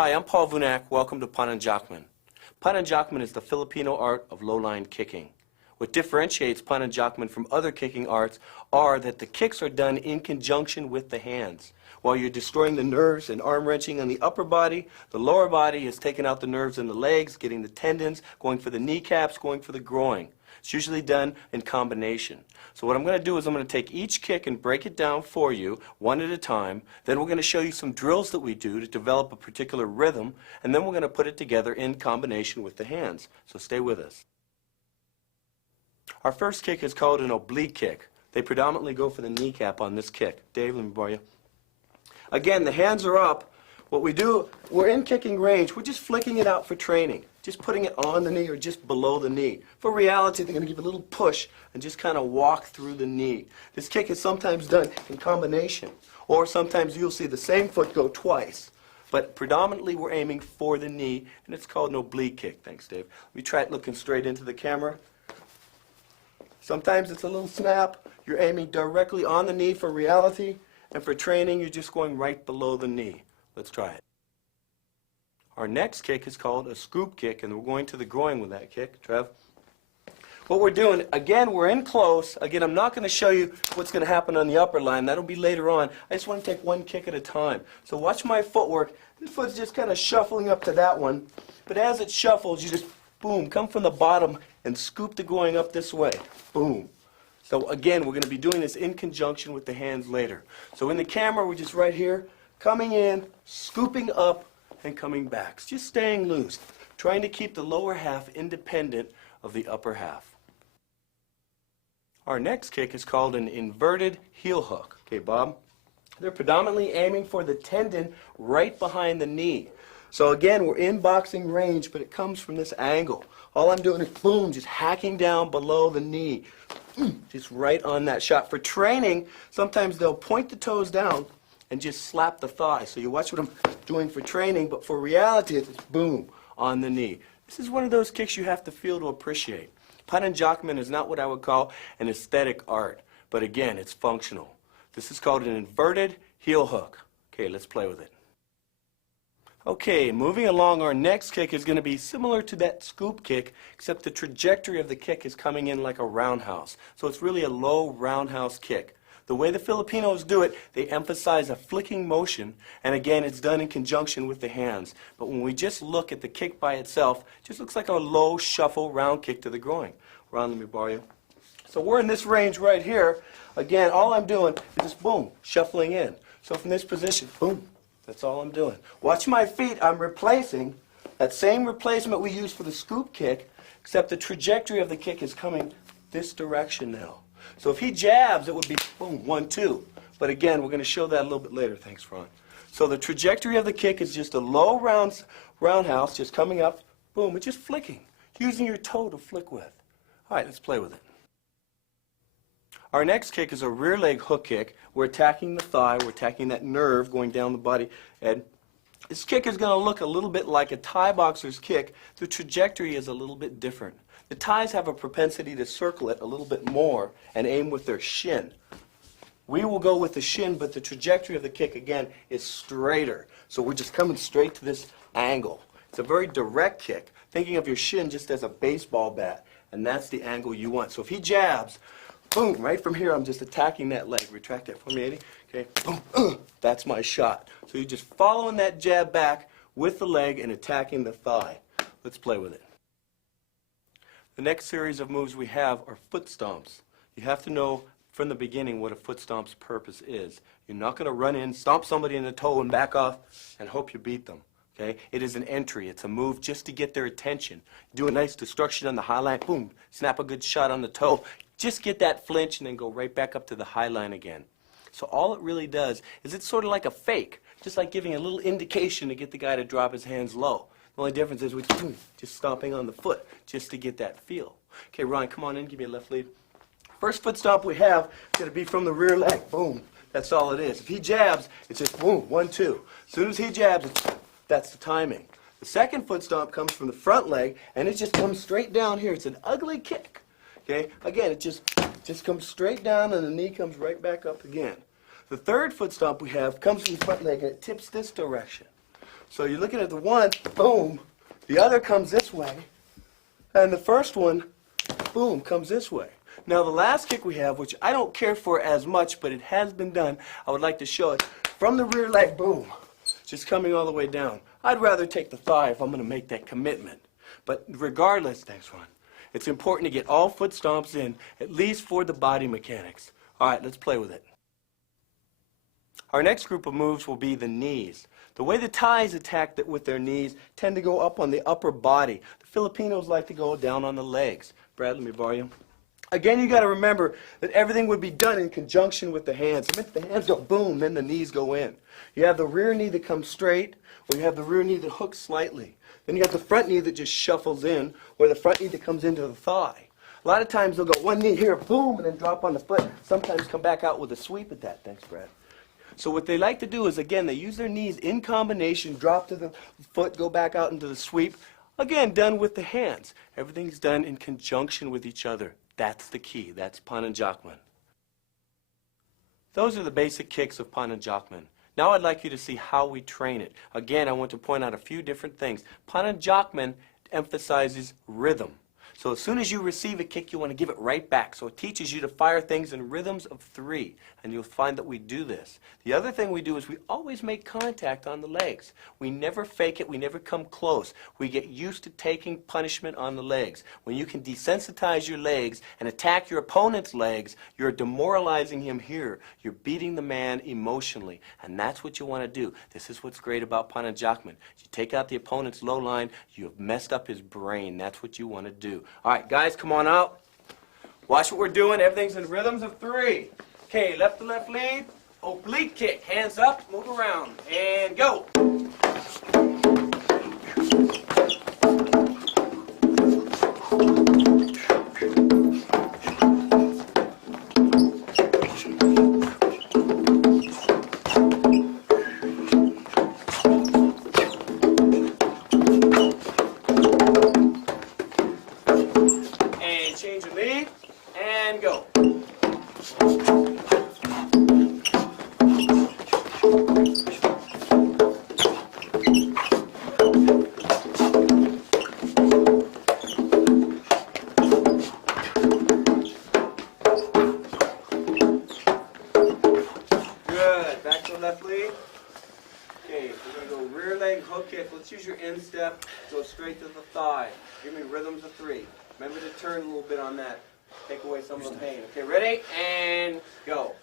Hi, I'm Paul Vunak. Welcome to Pananjakman. Pananjakman is the Filipino art of low-line kicking. What differentiates Pananjakman from other kicking arts are that the kicks are done in conjunction with the hands. While you're destroying the nerves and arm wrenching on the upper body, the lower body is taking out the nerves in the legs, getting the tendons, going for the kneecaps, going for the groin. It's usually done in combination. So what I'm going to do is I'm going to take each kick and break it down for you one at a time. Then we're going to show you some drills that we do to develop a particular rhythm, and then we're going to put it together in combination with the hands. So stay with us. Our first kick is called an oblique kick. They predominantly go for the kneecap on this kick. Dave, let me borrow you. Again, the hands are up. What we do, we're in kicking range. We're just flicking it out for training. Just putting it on the knee or just below the knee. For reality, they're going to give a little push and just kind of walk through the knee. This kick is sometimes done in combination. Or sometimes you'll see the same foot go twice. But predominantly we're aiming for the knee, and it's called an oblique kick. Thanks, Dave. Let me try it looking straight into the camera. Sometimes it's a little snap. You're aiming directly on the knee for reality. And for training, you're just going right below the knee. Let's try it. Our next kick is called a scoop kick, and we're going to the groin with that kick. Trev? What we're doing, again, we're in close. Again, I'm not going to show you what's going to happen on the upper line. That'll be later on. I just want to take one kick at a time. So watch my footwork. This foot's just kind of shuffling up to that one. But as it shuffles, you just, boom, come from the bottom and scoop the groin up this way. Boom. So again, we're going to be doing this in conjunction with the hands later. So in the camera, we're just right here, coming in, scooping up, and coming back. It's just staying loose, trying to keep the lower half independent of the upper half. Our next kick is called an inverted heel hook. Okay, Bob? They're predominantly aiming for the tendon right behind the knee. So again, we're in boxing range, but it comes from this angle. All I'm doing is, boom, just hacking down below the knee. Just right on that shot. For training, sometimes they'll point the toes down and just slap the thigh. So you watch what I'm doing for training, but for reality, it's boom, on the knee. This is one of those kicks you have to feel to appreciate. Pananjakman is not what I would call an aesthetic art, but again, it's functional. This is called an inverted heel hook. Okay, let's play with it. Okay, moving along, our next kick is going to be similar to that scoop kick, except the trajectory of the kick is coming in like a roundhouse. So it's really a low roundhouse kick. The way the Filipinos do it, they emphasize a flicking motion, and again, it's done in conjunction with the hands. But when we just look at the kick by itself, it just looks like a low shuffle round kick to the groin. Ron, let me borrow you. So we're in this range right here. Again, all I'm doing is just boom, shuffling in. So from this position, boom. That's all I'm doing. Watch my feet. I'm replacing that same replacement we used for the scoop kick, except the trajectory of the kick is coming this direction now. So if he jabs, it would be boom, 1, 2. But again, we're going to show that a little bit later. Thanks, Ron. So the trajectory of the kick is just a low roundhouse, just coming up, boom, it's just flicking, using your toe to flick with. All right, let's play with it. Our next kick is a rear leg hook kick. We're attacking the thigh. We're attacking that nerve going down the body. And this kick is going to look a little bit like a Thai boxer's kick. The trajectory is a little bit different. The Thais have a propensity to circle it a little bit more and aim with their shin. We will go with the shin, but the trajectory of the kick, again, is straighter. So we're just coming straight to this angle. It's a very direct kick, thinking of your shin just as a baseball bat, and that's the angle you want. So if he jabs, boom, right from here, I'm just attacking that leg. Retract that for me, Eddie. Okay, boom, that's my shot. So you're just following that jab back with the leg and attacking the thigh. Let's play with it. The next series of moves we have are foot stomps. You have to know from the beginning what a foot stomp's purpose is. You're not going to run in, stomp somebody in the toe and back off and hope you beat them. Okay? It is an entry. It's a move just to get their attention. Do a nice destruction on the high line, boom, snap a good shot on the toe. Just get that flinch and then go right back up to the high line again. So all it really does is it's sort of like a fake, just like giving a little indication to get the guy to drop his hands low. The only difference is we're just stomping on the foot just to get that feel. Okay, Ryan, come on in, give me a left lead. First foot stomp we have is going to be from the rear leg. Boom. That's all it is. If he jabs, it's just boom, 1, 2. As soon as he jabs, that's the timing. The second foot stomp comes from the front leg, and it just comes straight down here. It's an ugly kick. Okay? Again, it just comes straight down, and the knee comes right back up again. The third foot stomp we have comes from the front leg, and it tips this direction. So you're looking at the one, boom, the other comes this way, and the first one, boom, comes this way. Now the last kick we have, which I don't care for as much, but it has been done, I would like to show it. From the rear leg, boom, just coming all the way down. I'd rather take the thigh if I'm going to make that commitment. But regardless, thanks Ron, it's important to get all foot stomps in, at least for the body mechanics. All right, let's play with it. Our next group of moves will be the knees. The way the Thais attack with their knees tend to go up on the upper body. The Filipinos like to go down on the legs. Brad, let me borrow you. Again, you got to remember that everything would be done in conjunction with the hands. If the hands go boom, then the knees go in. You have the rear knee that comes straight, or you have the rear knee that hooks slightly. Then you have the front knee that just shuffles in, or the front knee that comes into the thigh. A lot of times they'll go one knee here, boom, and then drop on the foot. Sometimes come back out with a sweep at that. Thanks, Brad. So what they like to do is, again, they use their knees in combination, drop to the foot, go back out into the sweep. Again, done with the hands. Everything's done in conjunction with each other. That's the key. That's Pananjakman. Those are the basic kicks of Pananjakman. Now I'd like you to see how we train it. Again, I want to point out a few different things. Pananjakman emphasizes rhythm. So as soon as you receive a kick, you want to give it right back. So it teaches you to fire things in rhythms of 3, and you'll find that we do this. The other thing we do is we always make contact on the legs. We never fake it. We never come close. We get used to taking punishment on the legs. When you can desensitize your legs and attack your opponent's legs, you're demoralizing him here. You're beating the man emotionally, and that's what you want to do. This is what's great about Pananjakman. You take out the opponent's low line, you have messed up his brain. That's what you want to do. All right, guys, come on out. Watch what we're doing. Everything's in rhythms of 3. Okay, left to left lead, oblique kick, hands up, move around, and go. And change your lead, and go. Left lead. Okay, we're going to go rear leg hook kick. Let's use your instep. Go straight to the thigh. Give me rhythms of 3. Remember to turn a little bit on that. Take away some of the pain. Okay, ready? And go.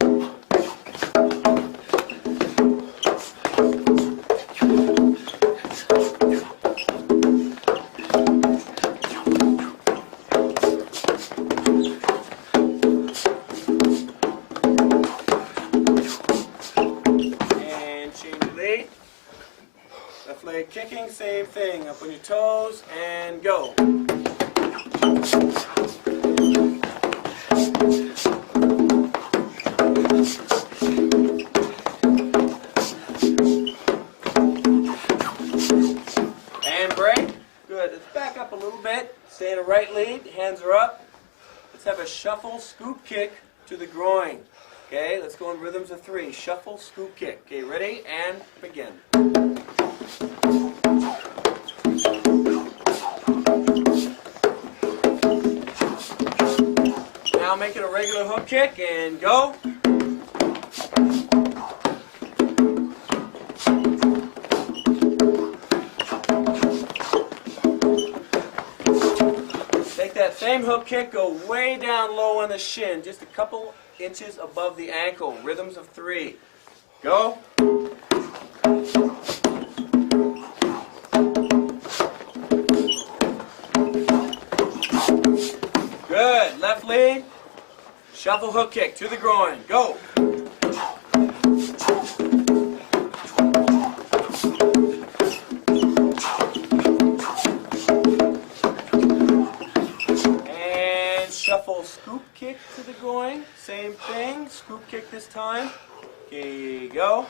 Left leg kicking, same thing. Up on your toes and go. And break. Good. Let's back up a little bit. Stay in a right lead. Hands are up. Let's have a shuffle scoop kick to the groin. Okay, let's go in rhythms of 3. Shuffle, scoop kick. Okay, ready? And begin. Now make it a regular hook kick and go. Take that same hook kick, go way down low on the shin, just a couple inches above the ankle. Rhythms of 3. Go. Good. Left lead. Shuffle hook kick to the groin. Go. And shuffle scoop kick to the groin. Same thing. Scoop kick this time. Okay, go.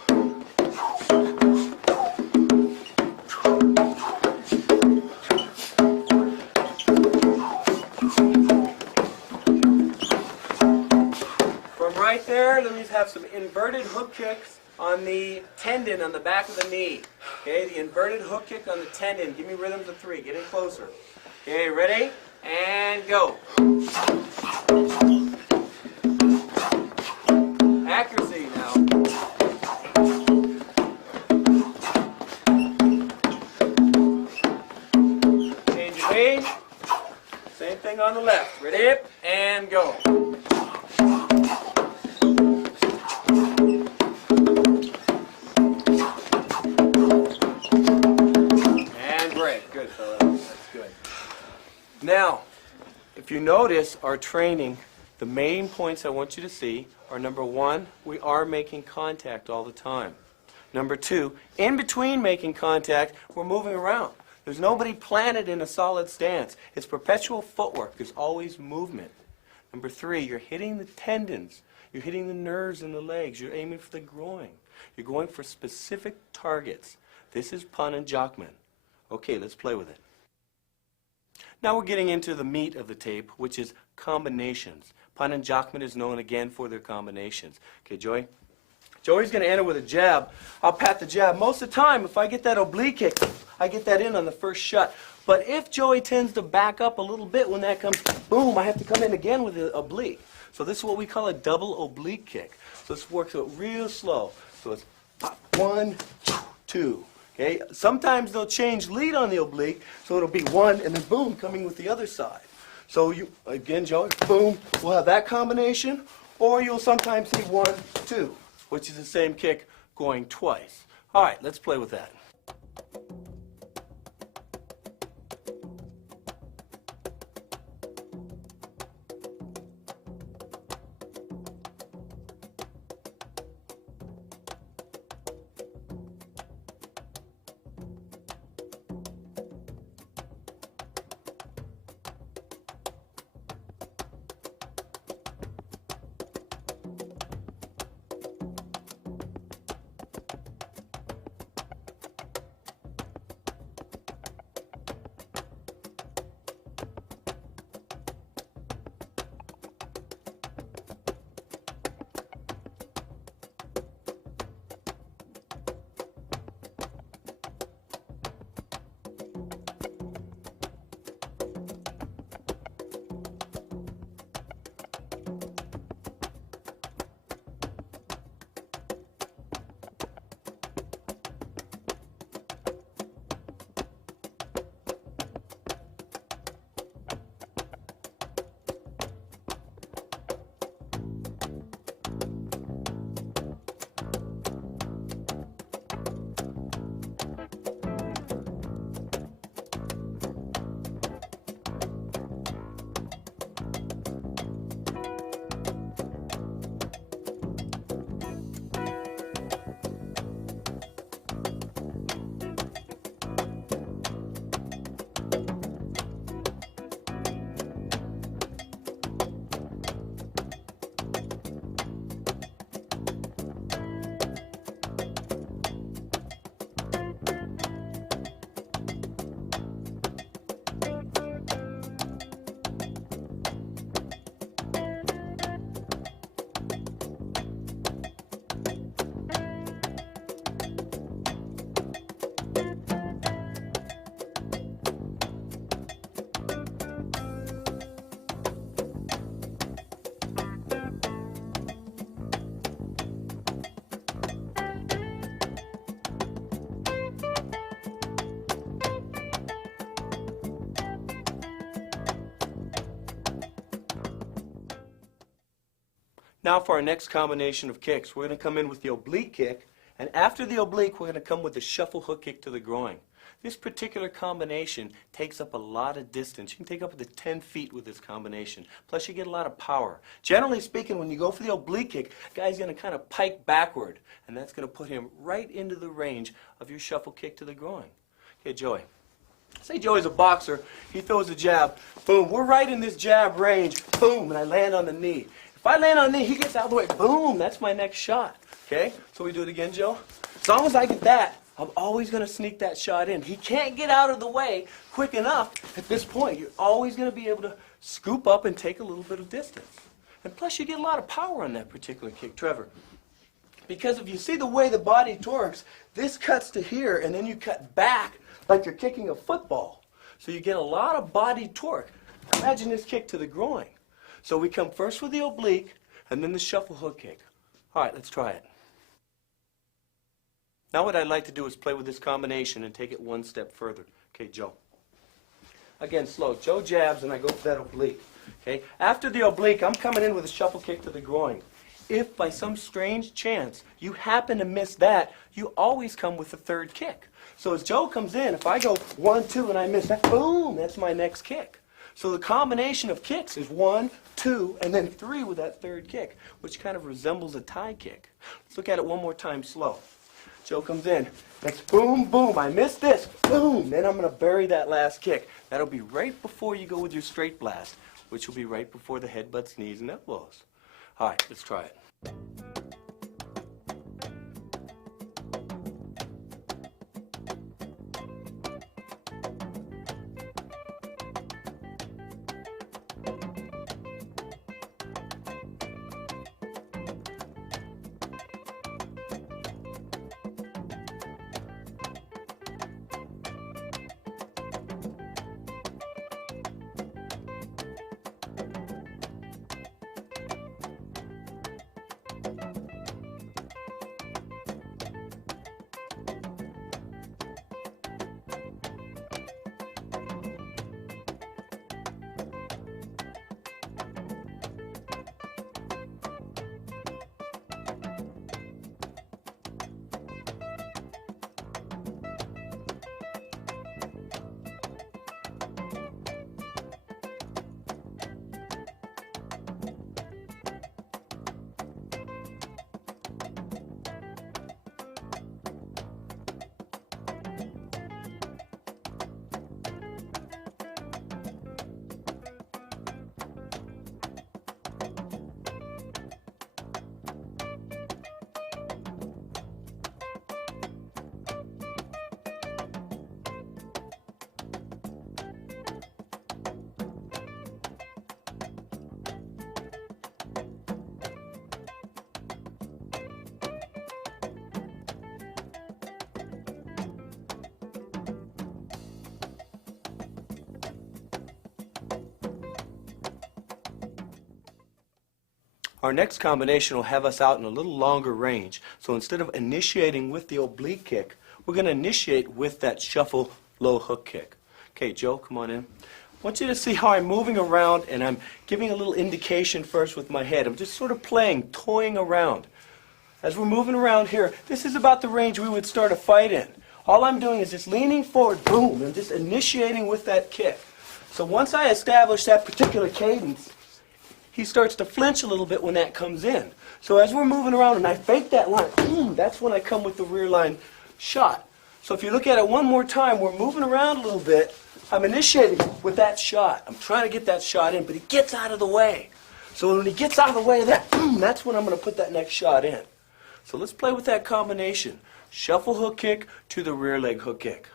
Right there, let me have some inverted hook kicks on the tendon on the back of the knee. Okay, the inverted hook kick on the tendon. Give me rhythms of 3. Get in closer. Okay, ready? And go. Accuracy now. Change your weight. Same thing on the left. Ready? And go. And break. Good, fella. That's good. Now, if you notice our training, the main points I want you to see are, number 1, we are making contact all the time. Number 2, in between making contact, we're moving around. There's nobody planted in a solid stance. It's perpetual footwork. There's always movement. Number 3, you're hitting the tendons. You're hitting the nerves in the legs. You're aiming for the groin. You're going for specific targets. This is Pananjakman. Okay, let's play with it. Now we're getting into the meat of the tape, which is combinations. Pananjakman is known again for their combinations. Okay, Joey? Joey's going to enter with a jab. I'll pat the jab. Most of the time, if I get that oblique kick, I get that in on the first shot. But if Joey tends to back up a little bit when that comes, boom, I have to come in again with the oblique. So this is what we call a double oblique kick. So this works out real slow. So it's pop, 1, 2. Okay? Sometimes they'll change lead on the oblique, so it'll be 1 and then boom, coming with the other side. So you, again, Joey, boom, we'll have that combination, or you'll sometimes see 1, 2, which is the same kick going twice. All right, let's play with that. Now for our next combination of kicks, we're going to come in with the oblique kick, and after the oblique, we're going to come with the shuffle hook kick to the groin. This particular combination takes up a lot of distance. You can take up to 10 feet with this combination. Plus, you get a lot of power. Generally speaking, when you go for the oblique kick, the guy's going to kind of pike backward, and that's going to put him right into the range of your shuffle kick to the groin. Okay, Joey. Say Joey's a boxer. He throws a jab. Boom. We're right in this jab range. Boom. And I land on the knee. If I land on the knee, he gets out of the way. Boom. That's my next shot. Okay? So we do it again, Joe. As long as I get that, I'm always going to sneak that shot in. He can't get out of the way quick enough at this point. You're always going to be able to scoop up and take a little bit of distance. And plus, you get a lot of power on that particular kick. Trevor, Because if you see the way the body torques, this cuts to here and then you cut back like you're kicking a football. So you get a lot of body torque. Imagine this kick to the groin. So we come first with the oblique and then the shuffle hook kick. All right, let's try it. Now what I'd like to do is play with this combination and take it one step further. Okay, Joe. Again, slow. Joe jabs and I go for that oblique. Okay? After the oblique, I'm coming in with a shuffle kick to the groin. If by some strange chance you happen to miss that, you always come with the third kick. So as Joe comes in, if I go 1, 2 and I miss that, boom, that's my next kick. So the combination of kicks is 1, 2, and then 3 with that third kick, which kind of resembles a tie kick. Let's look at it one more time slow. Joe comes in, next boom, boom, I missed this, boom, then I'm going to bury that last kick. That'll be right before you go with your straight blast, which will be right before the headbutts, knees, and elbows. All right, let's try it. Our next combination will have us out in a little longer range. So instead of initiating with the oblique kick, we're going to initiate with that shuffle low hook kick. Okay, Joe, come on in. I want you to see how I'm moving around and I'm giving a little indication first with my head. I'm just sort of playing, toying around. As we're moving around here, this is about the range we would start a fight in. All I'm doing is just leaning forward, boom, and just initiating with that kick. So once I establish that particular cadence, he starts to flinch a little bit when that comes in. So as we're moving around and I fake that line, boom, that's when I come with the rear line shot. So if you look at it one more time, we're moving around a little bit. I'm initiating with that shot. I'm trying to get that shot in, but he gets out of the way. So when he gets out of the way of that, boom, that's when I'm going to put that next shot in. So let's play with that combination. Shuffle hook kick to the rear leg hook kick.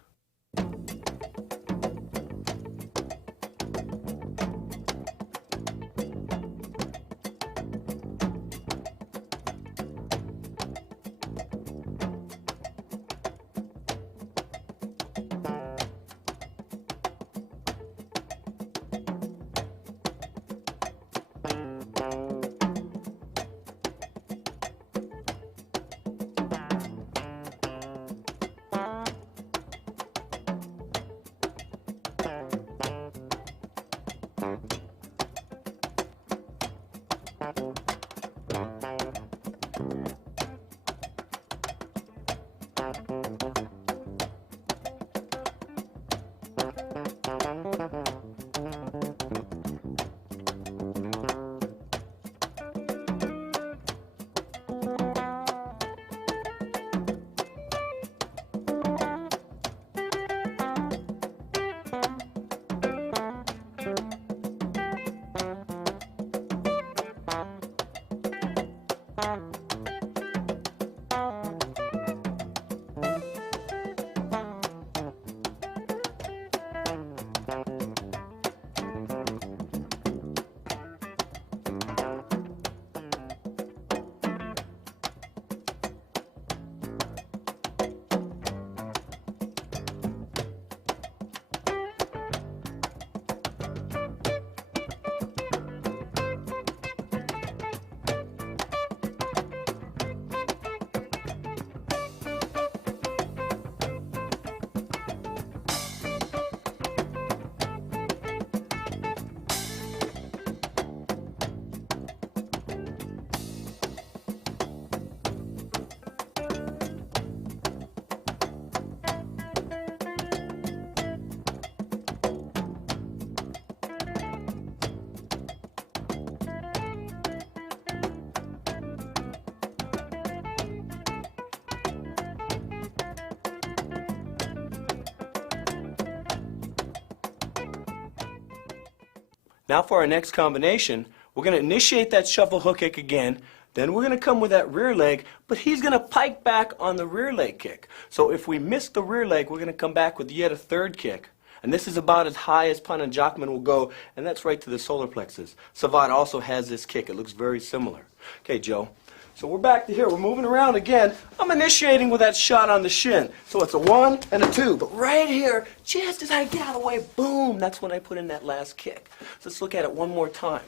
Now for our next combination, we're going to initiate that shuffle hook kick again. Then we're going to come with that rear leg, but he's going to pike back on the rear leg kick. So if we miss the rear leg, we're going to come back with yet a third kick. And this is about as high as Pananjakman will go, and that's right to the solar plexus. Savad also has this kick. It looks very similar. Okay, Joe. So we're back to here. We're moving around again. I'm initiating with that shot on the shin. So it's a 1 and a 2. But right here, just as I get out of the way, boom, that's when I put in that last kick. So let's look at it one more time.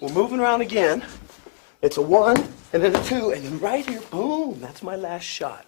We're moving around again. It's a 1 and then a 2. And then right here, boom, that's my last shot.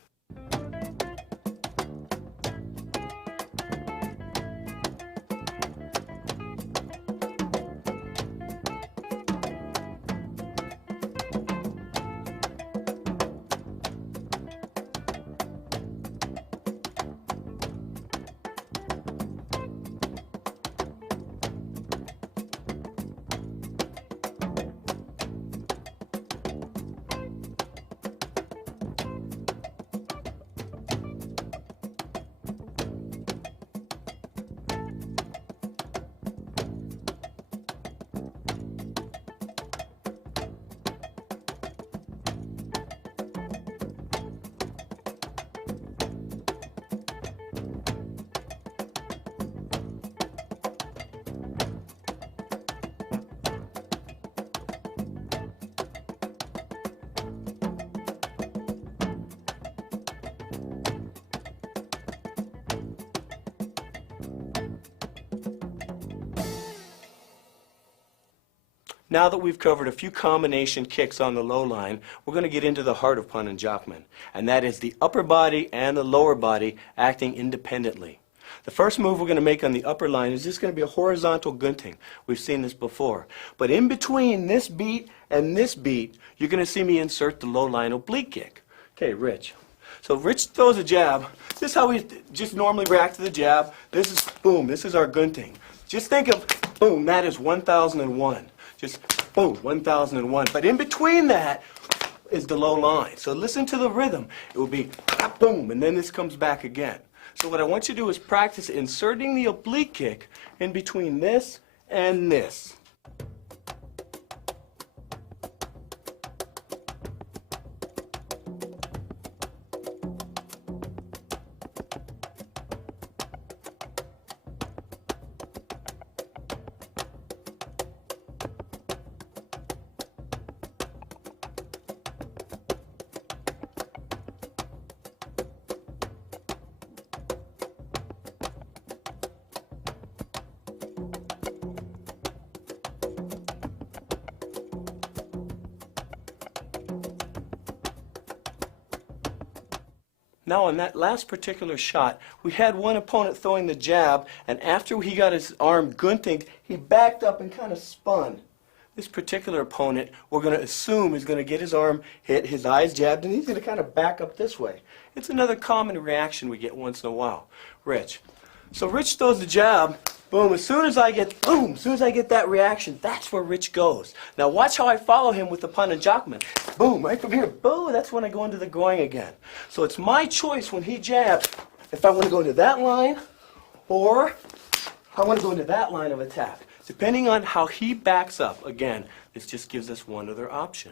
Now that we've covered a few combination kicks on the low line, we're going to get into the heart of Pananjakman, and that is the upper body and the lower body acting independently. The first move we're going to make on the upper line is just going to be a horizontal gunting. We've seen this before. But in between this beat and this beat, you're going to see me insert the low line oblique kick. Okay, Rich. So Rich throws a jab. This is how we just normally react to the jab. This is, boom, this is our gunting. Just think of, boom, that is 1001. Just, boom, 1001. But in between that is the low line. So listen to the rhythm. It will be, boom, and then this comes back again. So what I want you to do is practice inserting the oblique kick in between this and this. Now on that last particular shot, we had one opponent throwing the jab, and after he got his arm gunting, he backed up and kind of spun. This particular opponent, we're going to assume is going to get his arm hit, his eyes jabbed, and he's going to kind of back up this way. It's another common reaction we get once in a while. Rich. So Rich throws the jab, boom, as soon as I get that reaction, that's where Rich goes. Now watch how I follow him with the Pananjakman. Boom, right from here, boom, that's when I go into the going again. So it's my choice when he jabs, if I want to go into that line, or I want to go into that line of attack. Depending on how he backs up, again, this just gives us one other option.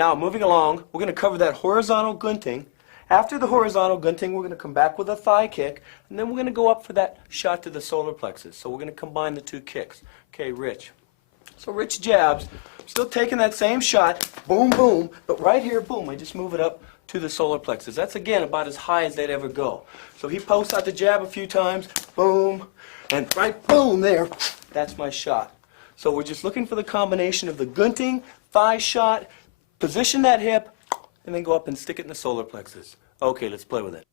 Now, moving along, we're going to cover that horizontal gunting. After the horizontal gunting, we're going to come back with a thigh kick, and then we're going to go up for that shot to the solar plexus. So we're going to combine the two kicks. Okay, Rich. So Rich jabs, still taking that same shot, boom, boom, but right here, boom, I just move it up to the solar plexus. That's, again, about as high as they'd ever go. So he posts out the jab a few times, boom, and right, boom, there, that's my shot. So we're just looking for the combination of the gunting, thigh shot, position that hip, and then go up and stick it in the solar plexus. Okay, let's play with it.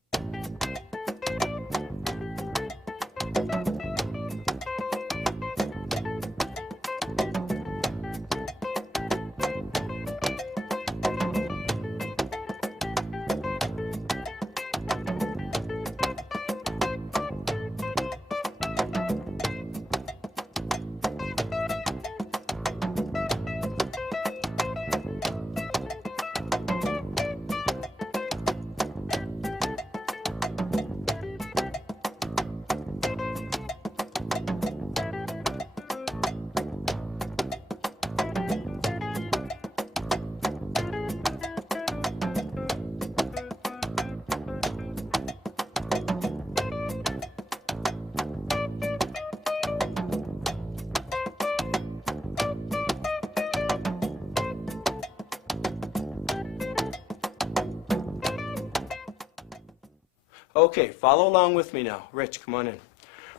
Okay, follow along with me now. Rich, come on in.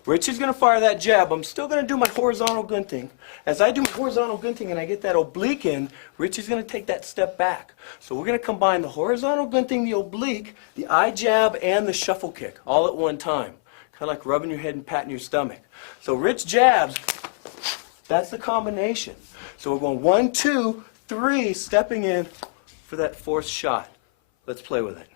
Rich is going to fire that jab. I'm still going to do my horizontal gunting. As I do my horizontal gunting and I get that oblique in, Rich is going to take that step back. So we're going to combine the horizontal gunting, the oblique, the eye jab, and the shuffle kick all at one time. Kind of like rubbing your head and patting your stomach. So Rich jabs, that's the combination. So we're going 1, 2, 3, stepping in for that fourth shot. Let's play with it.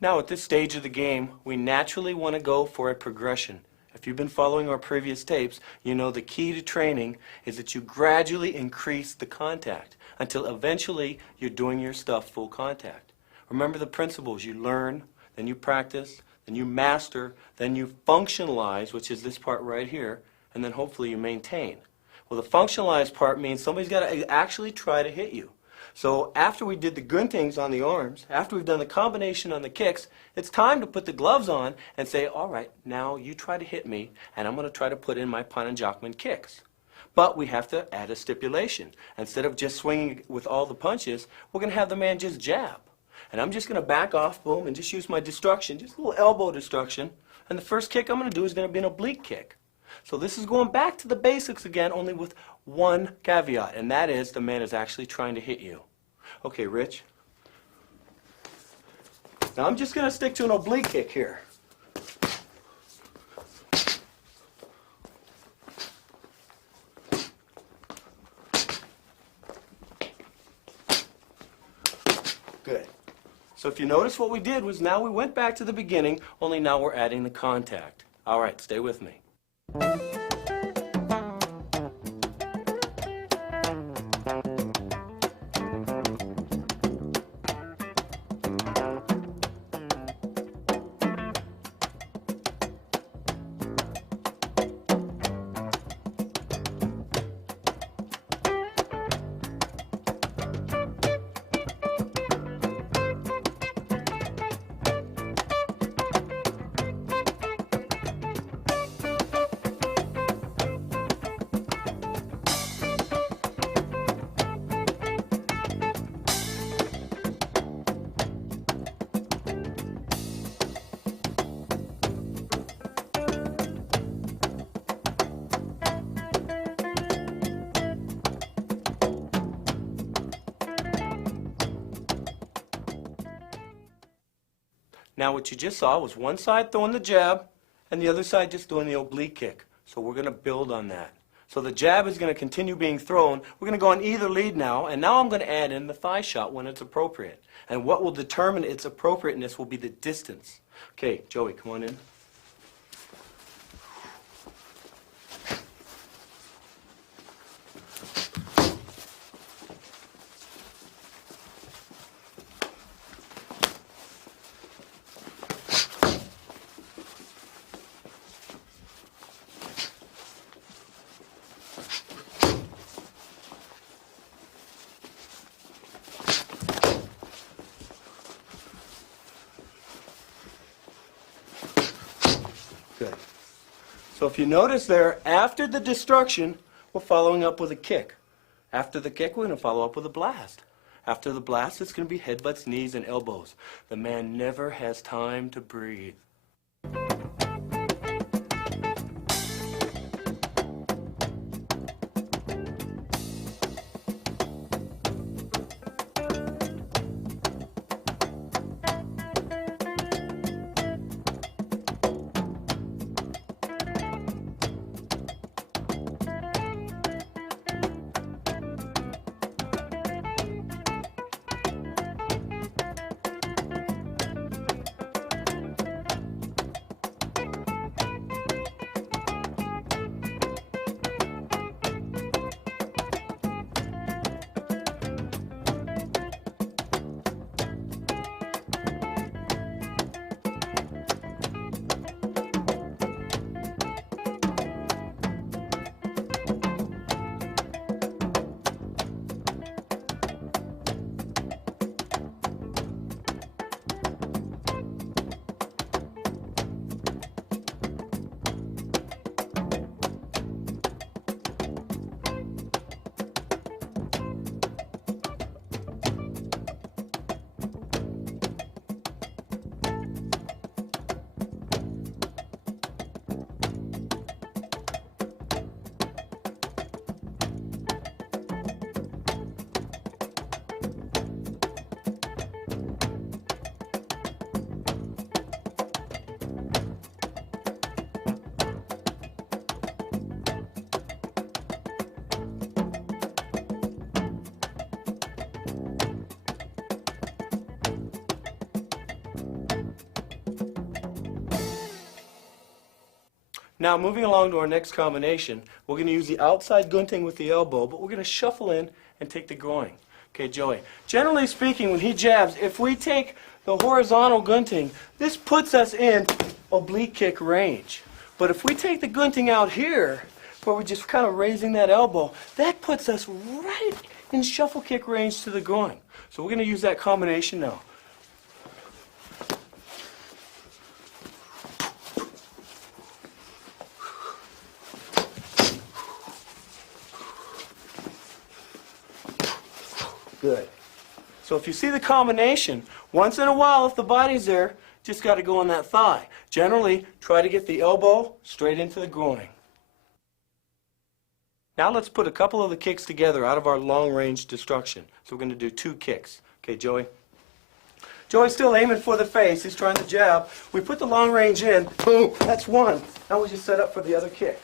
Now at this stage of the game, we naturally want to go for a progression. If you've been following our previous tapes, you know the key to training is that you gradually increase the contact until eventually you're doing your stuff full contact. Remember the principles. You learn, then you practice, then you master, then you functionalize, which is this part right here, and then hopefully you maintain. Well, the functionalize part means somebody's got to actually try to hit you. So after we did the guntings on the arms, after we've done the combination on the kicks, it's time to put the gloves on and say, all right, now you try to hit me, and I'm going to try to put in my Pananjakman kicks. But we have to add a stipulation. Instead of just swinging with all the punches, we're going to have the man just jab. And I'm just going to back off, boom, and just use my destruction, just a little elbow destruction. And the first kick I'm going to do is going to be an oblique kick. So this is going back to the basics again, only with one caveat, and that is the man is actually trying to hit you. Okay, Rich. Now I'm just going to stick to an oblique kick here. Good. So if you notice what we did was now we went back to the beginning, only now we're adding the contact. All right, stay with me. Now what you just saw was one side throwing the jab and the other side just doing the oblique kick. So we're going to build on that. So the jab is going to continue being thrown. We're going to go on either lead now, and now I'm going to add in the thigh shot when it's appropriate. And what will determine its appropriateness will be the distance. Okay, Joey, come on in. Good. So if you notice there, after the destruction, we're following up with a kick. After the kick, we're going to follow up with a blast. After the blast, it's going to be headbutts, knees, and elbows. The man never has time to breathe. Now moving along to our next combination, we're going to use the outside gunting with the elbow, but we're going to shuffle in and take the groin. Okay, Joey. Generally speaking, when he jabs, if we take the horizontal gunting, this puts us in oblique kick range. But if we take the gunting out here, where we're just kind of raising that elbow, that puts us right in shuffle kick range to the groin. So we're going to use that combination now. Good. So if you see the combination, once in a while, if the body's there, just got to go on that thigh. Generally, try to get the elbow straight into the groin. Now let's put a couple of the kicks together out of our long-range destruction. So we're going to do 2 kicks. Okay, Joey? Joey's still aiming for the face. He's trying to jab. We put the long range in. Boom. That's 1. Now we just set up for the other kick.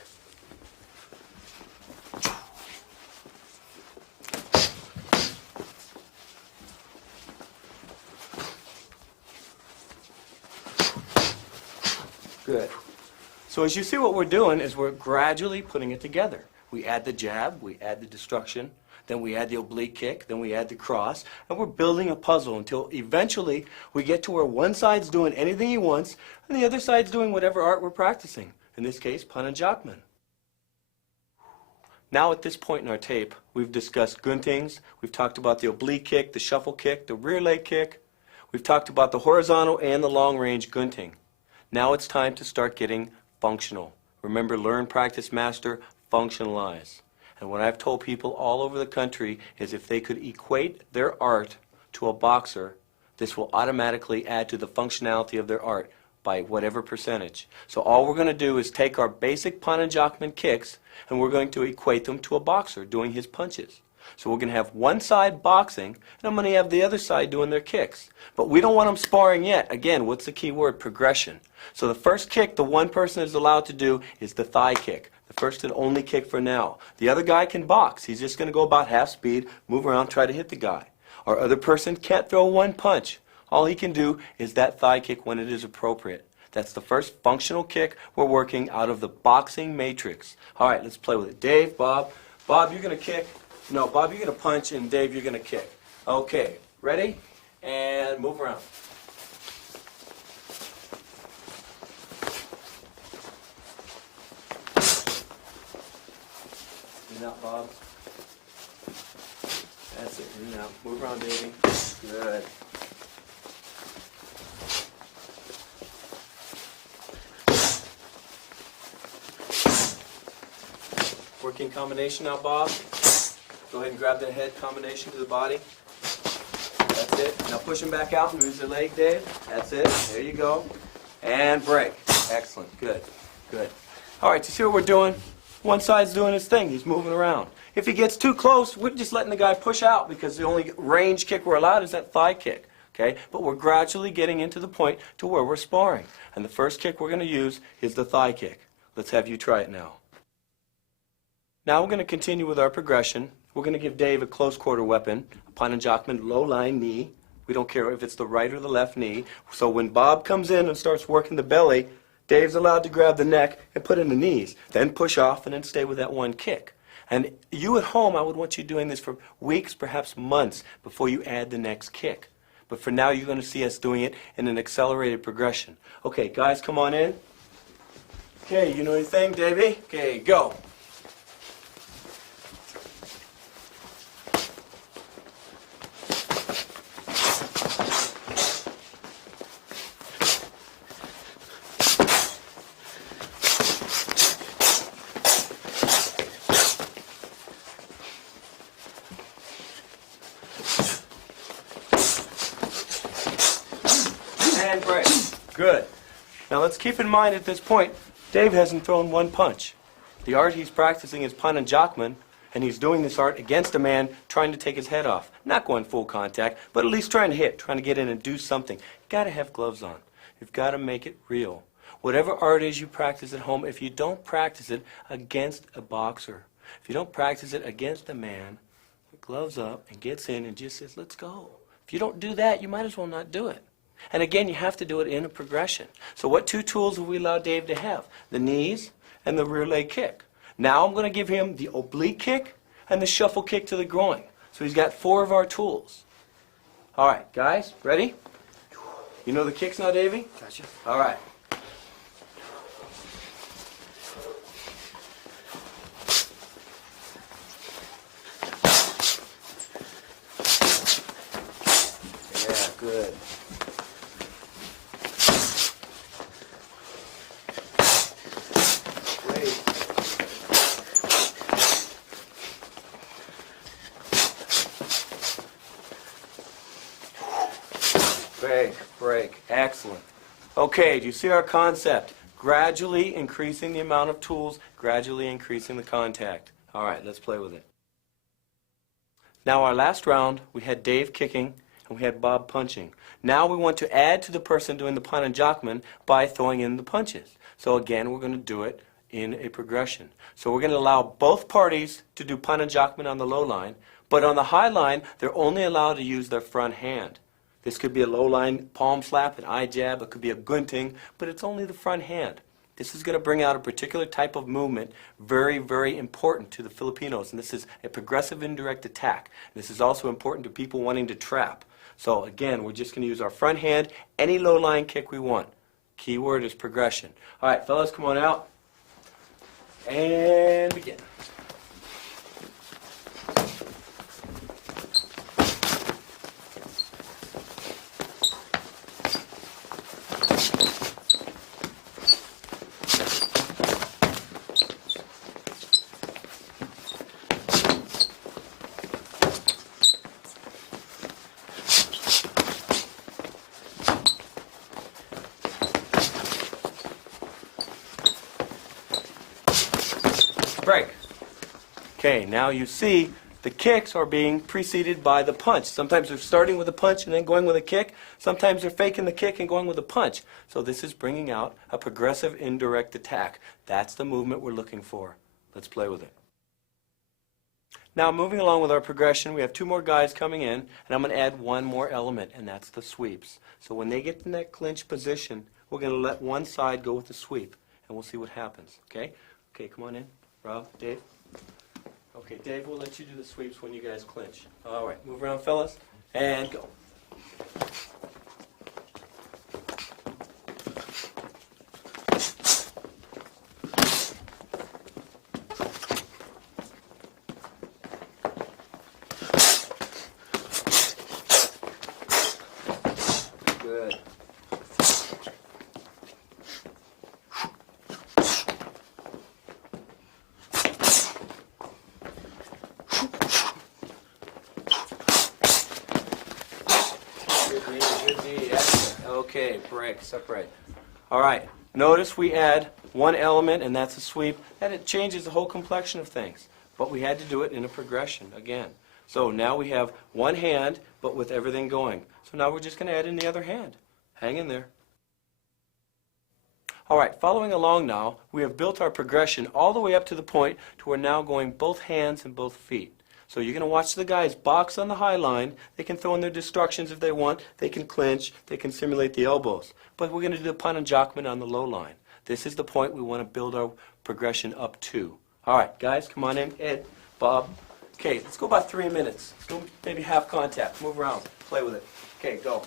Good. So as you see, what we're doing is we're gradually putting it together. We add the jab, we add the destruction, then we add the oblique kick, then we add the cross, and we're building a puzzle until eventually we get to where one side's doing anything he wants and the other side's doing whatever art we're practicing. In this case, Pananjakman. Now at this point in our tape, we've discussed guntings, we've talked about the oblique kick, the shuffle kick, the rear leg kick, we've talked about the horizontal and the long range gunting. Now it's time to start getting functional. Remember, learn, practice, master, functionalize. And what I've told people all over the country is if they could equate their art to a boxer, this will automatically add to the functionality of their art by whatever percentage. So all we're going to do is take our basic Pananjakman kicks and we're going to equate them to a boxer doing his punches. So we're going to have one side boxing, and I'm going to have the other side doing their kicks. But we don't want them sparring yet. Again, what's the key word? Progression. So the first kick the one person is allowed to do is the thigh kick. The first and only kick for now. The other guy can box. He's just going to go about half speed, move around, try to hit the guy. Our other person can't throw one punch. All he can do is that thigh kick when it is appropriate. That's the first functional kick we're working out of the boxing matrix. All right, let's play with it. Dave, Bob. Bob, you're going to kick. No, Bob, you're going to punch, and Dave, you're going to kick. Okay, ready? And move around. In out, Bob. That's it. In out. Move around, Davey. Good. Working combination now, Bob. Go ahead and grab the head combination to the body. That's it. Now push him back out and move the leg, Dave. That's it. There you go. And break. Excellent. Good. Good. All right, you see what we're doing? One side's doing his thing. He's moving around. If he gets too close, we're just letting the guy push out because the only range kick we're allowed is that thigh kick. Okay? But we're gradually getting into the point to where we're sparring. And the first kick we're going to use is the thigh kick. Let's have you try it now. Now we're going to continue with our progression. We're going to give Dave a close quarter weapon, a Pananjakman low line knee. We don't care if it's the right or the left knee. So when Bob comes in and starts working the belly, Dave's allowed to grab the neck and put in the knees, then push off and then stay with that one kick. And you at home, I would want you doing this for weeks, perhaps months, before you add the next kick. But for now, you're going to see us doing it in an accelerated progression. Okay, guys, come on in. Okay, you know your thing, Davey? Okay, go. And break. Good. Now let's keep in mind at this point, Dave hasn't thrown one punch. The art he's practicing is Pananjakman, and he's doing this art against a man trying to take his head off. Not going full contact, but at least trying to hit, trying to get in and do something. You've got to have gloves on. You've got to make it real. Whatever art is you practice at home, if you don't practice it against a boxer, if you don't practice it against a man, gloves up and gets in and just says, let's go. If you don't do that, you might as well not do it. And again, you have to do it in a progression. So what two tools have we allowed Dave to have? The knees and the rear leg kick. Now I'm going to give him the oblique kick and the shuffle kick to the groin. So he's got 4 of our tools. All right, guys, ready? You know the kicks now, Davey? Gotcha. All right. Yeah, good. Break, break. Excellent. Okay, do you see our concept? Gradually increasing the amount of tools, gradually increasing the contact. All right, let's play with it. Now our last round, we had Dave kicking and we had Bob punching. Now we want to add to the person doing the Pananjakman by throwing in the punches. So again, we're going to do it in a progression. So we're going to allow both parties to do Pananjakman on the low line, but on the high line, they're only allowed to use their front hand. This could be a low line palm slap, an eye jab, it could be a gunting, but it's only the front hand. This is going to bring out a particular type of movement, very, very important to the Filipinos, and this is a progressive indirect attack. This is also important to people wanting to trap. So again, we're just going to use our front hand, any low line kick we want. Key word is progression. All right, fellas, come on out. And begin. Break. Okay, now you see The kicks are being preceded by the punch. Sometimes they're starting with a punch and then going with a kick. Sometimes they're faking the kick and going with a punch. So this is bringing out a progressive indirect attack. That's the movement we're looking for. Let's play with it. Now moving along with our progression, we have two more guys coming in, and I'm going to add one more element, and that's the sweeps. So when they get in that clinch position, we're going to let one side go with the sweep, and we'll see what happens. Okay? Okay, come on in. Rob, Dave. Okay, Dave, we'll let you do the sweeps when you guys clinch. All right, move around, fellas, and go. Good. Okay, break, separate. All right, notice we add one element, and that's a sweep, and it changes the whole complexion of things. But we had to do it in a progression again. So now we have one hand, but with everything going. So now we're just going to add in the other hand. Hang in there. All right, following along now, we have built our progression all the way up to the point to where now going both hands and both feet. So you're going to watch the guys box on the high line. They can throw in their destructions if they want. They can clinch. They can simulate the elbows. But we're going to do the Pananjakman on the low line. This is the point we want to build our progression up to. All right, guys, come on in. Ed, Bob. Okay, let's go about 3 minutes. Let's go maybe half contact. Move around. Play with it. Okay, go.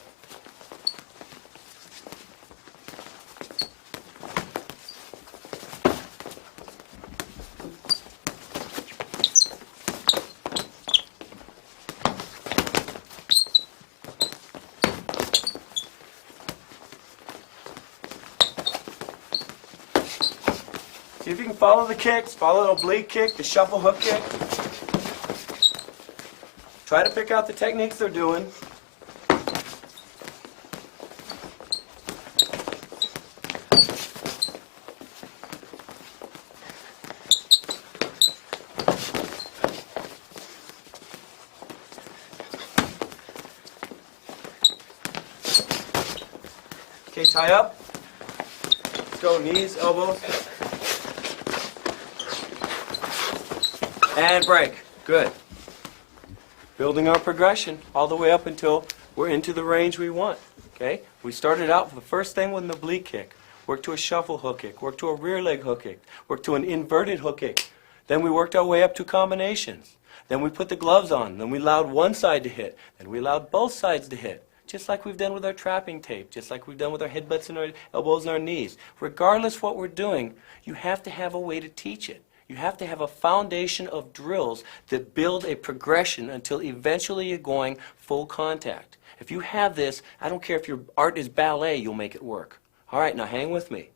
See if you can follow the kicks, follow the oblique kick, the shuffle hook kick. Try to pick out the techniques they're doing. Okay, tie up. Let's go, knees, elbows. And break. Good. Building our progression all the way up until we're into the range we want. Okay? We started out with the first thing with an oblique kick. Worked to a shuffle hook kick. Worked to a rear leg hook kick. Worked to an inverted hook kick. Then we worked our way up to combinations. Then we put the gloves on. Then we allowed one side to hit. Then we allowed both sides to hit. Just like we've done with our trapping tape. Just like we've done with our headbutts and our elbows and our knees. Regardless what we're doing, you have to have a way to teach it. You have to have a foundation of drills that build a progression until eventually you're going full contact. If you have this, I don't care if your art is ballet, you'll make it work. All right, now hang with me.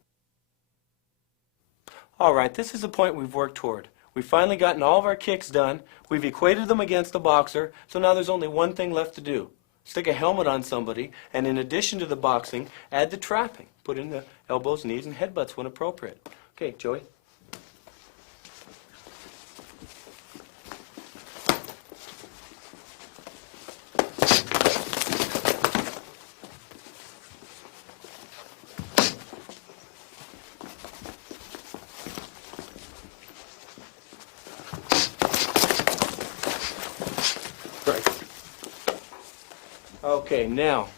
All right, this is the point we've worked toward. We've finally gotten all of our kicks done. We've equated them against the boxer, so now there's only one thing left to do. Stick a helmet on somebody, and in addition to the boxing, add the trapping. Put in the elbows, knees, and headbutts when appropriate. Okay, Joey. Okay, now,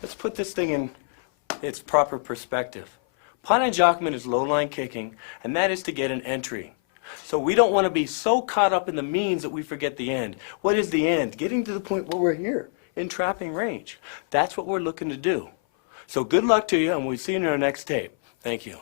let's put this thing in its proper perspective. Pananjakman is low-line kicking, and that is to get an entry. So we don't want to be so caught up in the means that we forget the end. What is the end? Getting to the point where we're here, in trapping range. That's what we're looking to do. So good luck to you, and we'll see you in our next tape. Thank you.